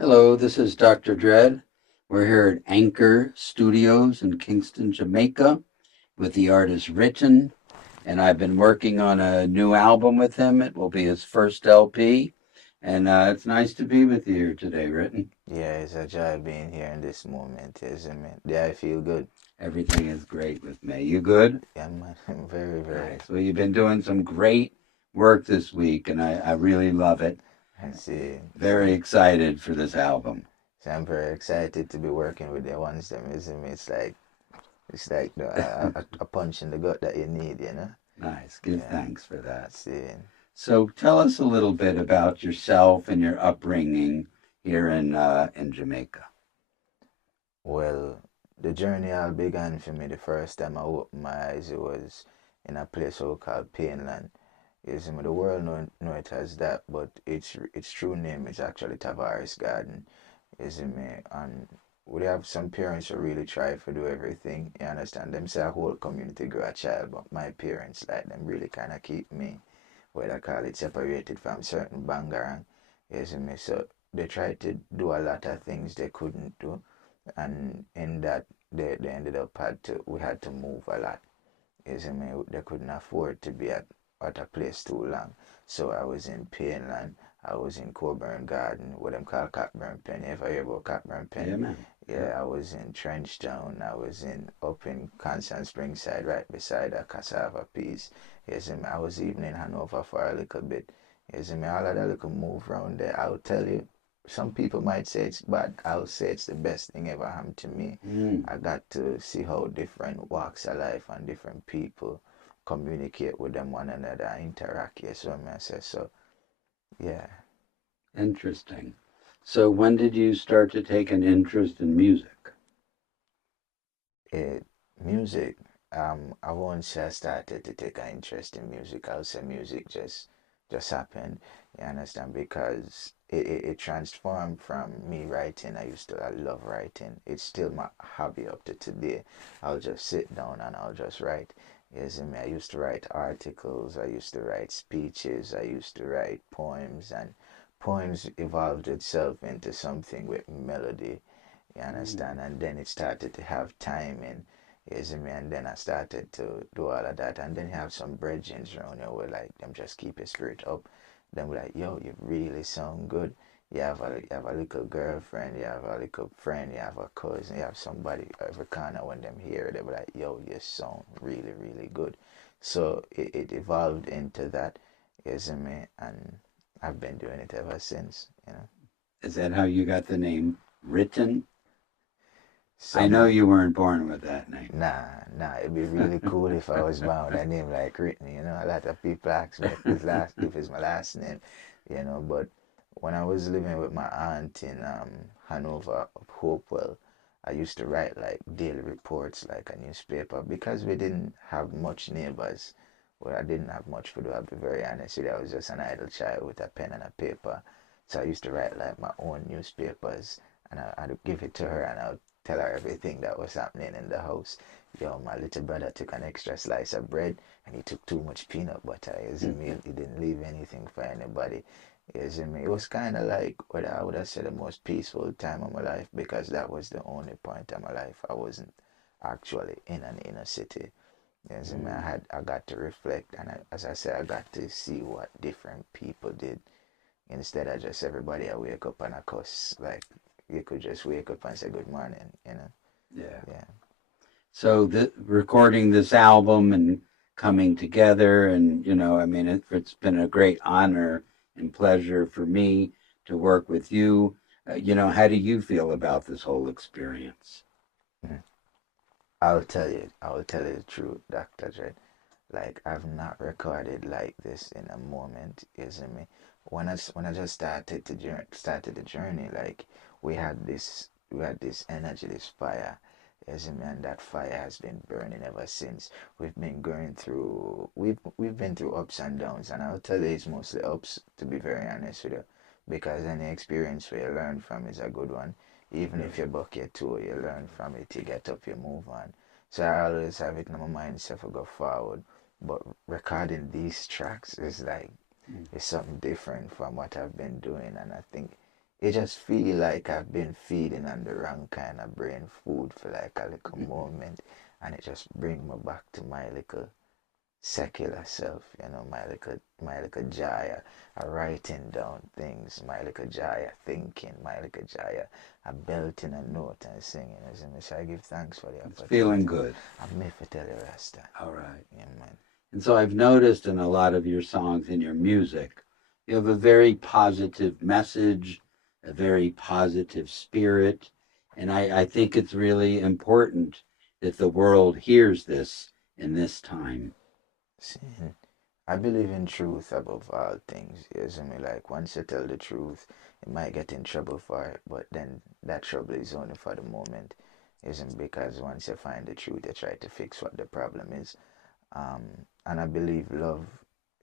Hello, this is Dr. Dredd. We're here at Anchor Studios in Kingston, Jamaica, with the artist Written, and I've been working on a new album with him. It will be his first LP, and it's nice to be with you here today, Written. Yeah, it's a joy being here in this moment, isn't it? Yeah, I feel good. Everything is great with me. You good? Yeah, man, very, very. Nice. Well, you've been doing some great work this week, and I really love it. I see, Very see. excited for this album. So I'm very excited to be working with the ones them, isn't it? It's like a punch in the gut that you need, you know? Nice. Give Yeah, thanks for that. see. So tell us a little bit about yourself and your upbringing here in Jamaica. Well, the journey all began for me the first time I opened my eyes. It was in a place called Painland. Is me the world know it as that, but its true name is actually Tavares Garden. Is me and we have some parents who really try to do everything. You understand? Them say a whole community grow a child, but my parents like them really kind of keep me, what I call it, separated from certain bangarang. Is me? So they tried to do a lot of things they couldn't do, and in that they ended up we had to move a lot. Is me? They couldn't afford to be at a place too long. So I was in Painland, I was in Coburn Garden, what them call Cockburn Pen. You ever hear about Cockburn Yeah, Pen? man. Yep. Yeah, I was in Trenchtown, I was in up in Constant Springside, right beside a cassava piece. Yes, I was even in Hanover for a little bit. Yes, all of that little move around there, I'll tell you, some people might say it's bad. I'll say it's the best thing ever happened to me. Mm, I got to see how different walks of life and different people communicate with them one another and interact. Yes, what I say. So yeah, interesting. So when did you start to take an interest in music? it music. I won't say I started to take an interest in music. I'll say music just happened. You understand? Because it transformed from me writing. I love writing. It's still my hobby up to today. I'll just sit down and I'll just write. Yes, I mean, I used to write articles. I used to write speeches. I used to write poems, and poems evolved itself into something with melody. You Mm, understand? And then it started to have timing. You see me? And then I started to do all of that. And then you have some brethrens around you where like them just keep your spirit up. Then we're like, yo, you really sound good. You have a little girlfriend, you have a little friend, you have a cousin, you have somebody every corner when them hear they be like, yo, you sound really, really good. So it evolved into that, you see me? And I've been doing it ever since, you know. is that how you got the name Written? I know Some you weren't born with that name. Nah, it'd be really cool if I was born with a name like Whitney. A lot of people ask me if it's my last name, But when I was living with my aunt in Hanover, Hopewell, I used to write like daily reports, like a newspaper, because we didn't have much neighbors. Well, I didn't have much to do. I'll be very honest with you. I was just an idle child with a pen and a paper, so I used to write like my own newspapers, and I'd give it to her, and I'd tell her everything that was happening in the house. Yo, my little brother took an extra slice of bread and he took too much peanut butter. As in me, he didn't leave anything for anybody. As in me, it was kind of like what I would have said the most peaceful time of my life because that was the only point of my life I wasn't actually in an inner city. As in me, Mm. I got to reflect and as I said, I got to see what different people did instead of just everybody I wake up and I cuss. Like you could just wake up and say good morning. Yeah. Yeah. So recording this album and coming together, and I mean, it's been a great honor and pleasure for me to work with you. How do you feel about this whole experience? Mm. I will tell you the truth, Dr. Dredd. Like I've not recorded like this in a moment, isn't me? When I just started the journey, like we had this energy, this fire, isn't me? And that fire has been burning ever since. We've been through ups and downs, and I'll tell you it's mostly ups, to be very honest with you, because any experience where you learn from is a good one. Even Sure. if you buck your toe, you learn from it, you get up, you move on. So I always have it in my mind, so if I go forward. But recording these tracks is like Mm. it's something different from what I've been doing, and I think it just feel like I've been feeding on the wrong kind of brain food for like a little moment, and it just bring me back to my little secular self, my little Jaya, writing down things, my little Jaya thinking, my little Jaya, belting a note and singing. As in, so I give thanks for the It's feeling opportunity. good. I'm made for tell you Rasta. All right. Yeah, man. And so I've noticed in a lot of your songs, in your music, you have a very positive message, a very positive spirit. And I think it's really important that the world hears this in this time. See, I believe in truth above all things. Yes, I mean, like once you tell the truth, you might get in trouble for it, but then that trouble is only for the moment. Isn't because once you find the truth, you try to fix what the problem is. And I believe love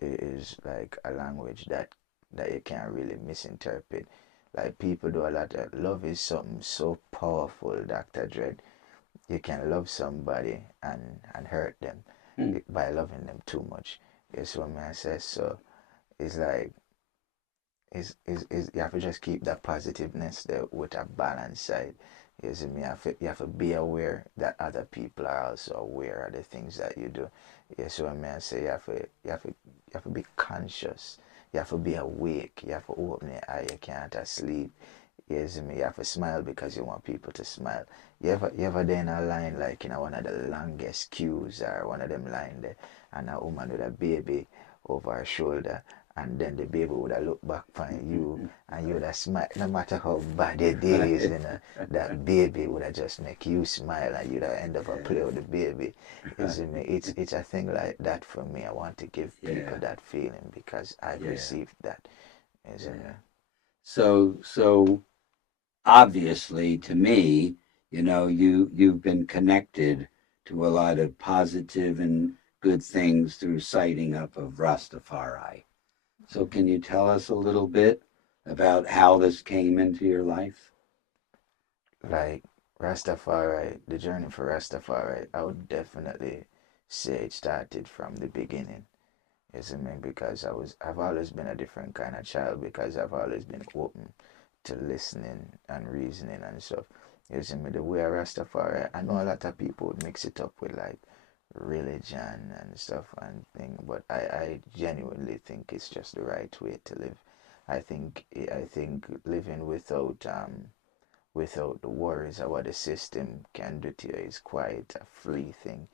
is like a language that you can't really misinterpret. Like people do a lot of love is something so powerful, Dr. Dread. You can love somebody and hurt them Hmm. by loving them too much. Yes, what man says. So it's like is you have to just keep that positiveness there with a balanced side. You see me, you have to be aware that other people are also aware of the things that you do. Yes, what I say, you have to be conscious. You have to be awake. You have to open your eye. You can't sleep. You see me, you have to smile because you want people to smile. You ever there in a line like in one of the longest queues or one of them line there, and a woman with a baby over her shoulder, and then the baby would have looked back on you, and you would have smiled. No matter how bad it is, that baby would have just make you smile, and you'd have end up a Yeah. play with the baby. You Right. see me? It's a thing like that for me. I want to give people Yeah. that feeling because I've Yeah. received that. You see me? Yeah. So obviously to me, you've been connected to a lot of positive and good things through sighting up of Rastafari. So can you tell us a little bit about how this came into your life? Like Rastafari, the journey for Rastafari, I would definitely say it started from the beginning. You see me? Because I've always been a different kind of child because I've always been open to listening and reasoning and stuff. You see me? The way I Rastafari, I know a lot of people would mix it up with like religion and stuff and thing, but I genuinely think it's just the right way to live. I think living without the worries of what the system can do to you is quite a free thing.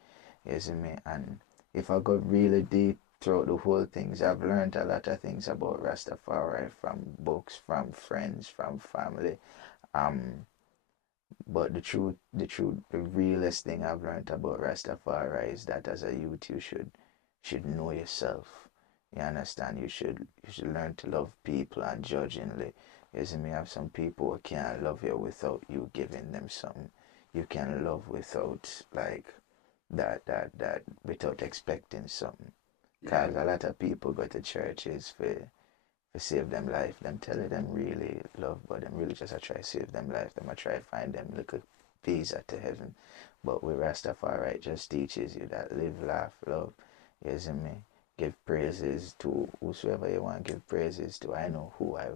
You see me? And if I go really deep throughout the whole things, I've learned a lot of things about Rastafari from books, from friends, from family. Um, but the realest thing I've learned about Rastafari is that as a youth you should know yourself. You understand? You should learn to love people unjudgingly. You see me, have some people who can't love you without you giving them something. You can love without like that without expecting something. Yeah. Cause a lot of people go to churches for save them life. Them tell you them really love, but them really just a try save them life. Them a try find them little visa to heaven. But with Rastafari just teaches you that live, laugh, love. You see me? Give praises to whosoever you want to give praises to. I know who I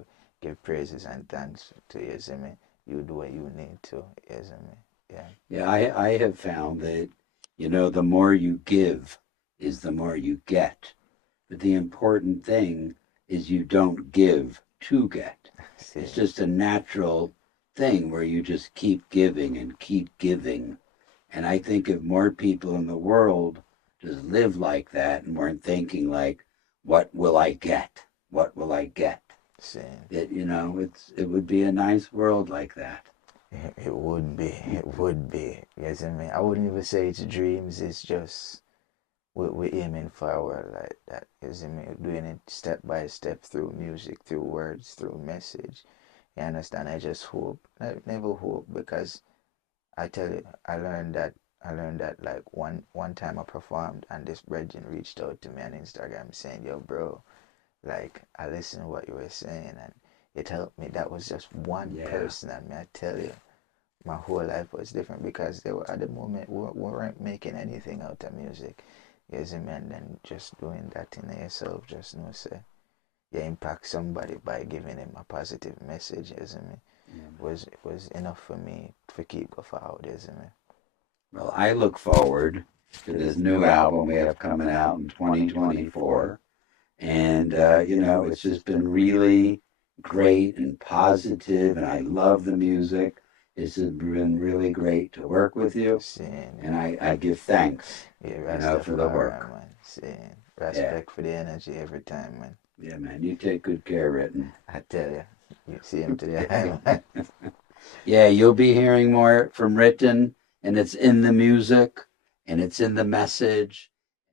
give praises and thanks to. You see me? You do what you need to. You see me? Yeah. Yeah, I have found that, the more you give is the more you get. But the important thing is you don't give to get. It's See. just a natural thing where you just keep giving and keep giving. And I think if more people in the world just live like that and weren't thinking like, what will I get? What will I get? See. It would be a nice world like that. It would be. It would be. You see me? I wouldn't even say it's dreams. It's just we're aiming forward like that. You see me? Doing it step by step through music, through words, through message. You understand? I just hope. I never hope because I tell you, I learned that like one time I performed and this brethren reached out to me on Instagram saying, "Yo, bro, like I listened to what you were saying and it helped me." That was just one Yeah. person, and I tell you, my whole life was different because they were at the moment we weren't making anything out of music. You see me? And then just doing that in yourself, just no say. you impact somebody by giving him a positive message, isn't it? Yeah. Was enough for me to keep going forward, isn't it? Well, I look forward to this new album we have coming out in 2024. And, it's just been really great and positive, and I love the music. It's been really great to work with you, Seeing, and I give thanks, yeah, for the Rastafari, work. man. Seeing, Yeah, respect for the energy every time, man. yeah, man. You take good care, Ritten. I tell you, you see him today, man. Yeah, you'll be hearing more from Ritten, and it's in the music, and it's in the message,